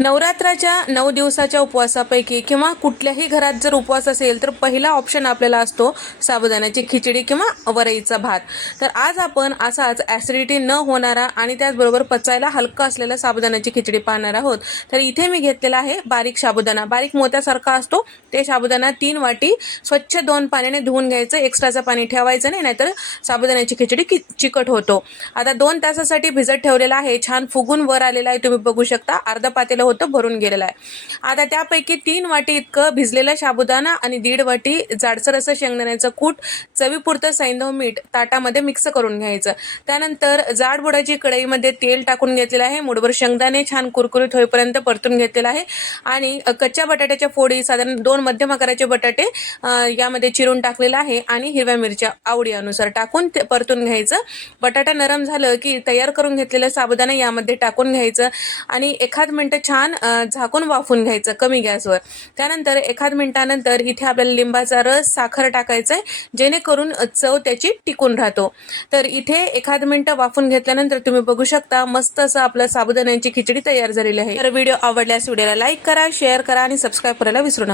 नवरात्राच्या 9 दिवसाच्या उपवासापैकी किंवा कुठल्याही घरात जर उपवास असेल तर पहिला ऑप्शन आपल्याला असतो साबुदाण्याची खिचडी किंवा वरईचा भात। तर आज आपण असाच ॲसिडिटी न होणारा आणि त्याचबरोबर पचायला हलका असलेला साबुदाण्याची खिचडी पाहणार आहोत। तर इथे मी घेतलेला आहे बारीक साबुदाणा, बारीक मोत्यासारखा असतो ते साबुदाणा 3 वाटी स्वच्छ 2 पाण्याने धुवून घ्यायचं, एक्स्ट्राचं पाणी ठेवायचं नाही, नाहीतर साबुदाण्याची खिचडी चिकट होतो। आता 2 तासासाठी भिजत ठेवलेला आहे, छान फुगून वर आलेला आहे, तुम्ही बघू शकता अर्धा पातेलं होतं भरून गेलेला आहे। आता त्यापैकी 3 वाटी इतकं भिजलेला साबुदाणा आणि 1.5 वाटी जाडसर असं शेंगदाण्याचं कूट, चवीपुरतं सैंधव मीठ ताटामध्ये मिक्स करून घ्यायचं। त्यानंतर जाड बुडाची कढईमध्ये तेल टाकून घेतलेलं आहे, मुठभर शेंगदाणे छान कुरकुरीत होईपर्यंत परतून घेतलेला आहे आणि कच्च्या बटाट्याच्या फोडी साधारण 2 मध्यम आकाराचे बटाटे यामध्ये चिरून टाकलेला आहे आणि हिरव्या मिरच्या आवडी अनुसार टाकून ते परतून घ्यायचं। बटाटा नरम झालं की तयार करून घेतलेलं साबुदाणा यामध्ये टाकून घ्यायचं आणि एखाद मिनिट छान झाकून वाफून घ्यायचं कमी गॅसवर। त्यानंतर एखाद मिनिटानंतर इथे आपल्याला लिंबाचा रस, साखर टाकायचं आहे, जेणेकरून चव त्याची टिकून राहतो। तर इथे एखाद मिनिट वाफून घेतल्यानंतर तुम्ही बघू शकता मस्त असं आपलं साबुदाण्याची खिचडी तयार झालेली आहे। तर व्हिडिओ आवडल्यास व्हिडिओला लाईक करा, शेअर करा आणि सबस्क्राईब करायला विसरू नका।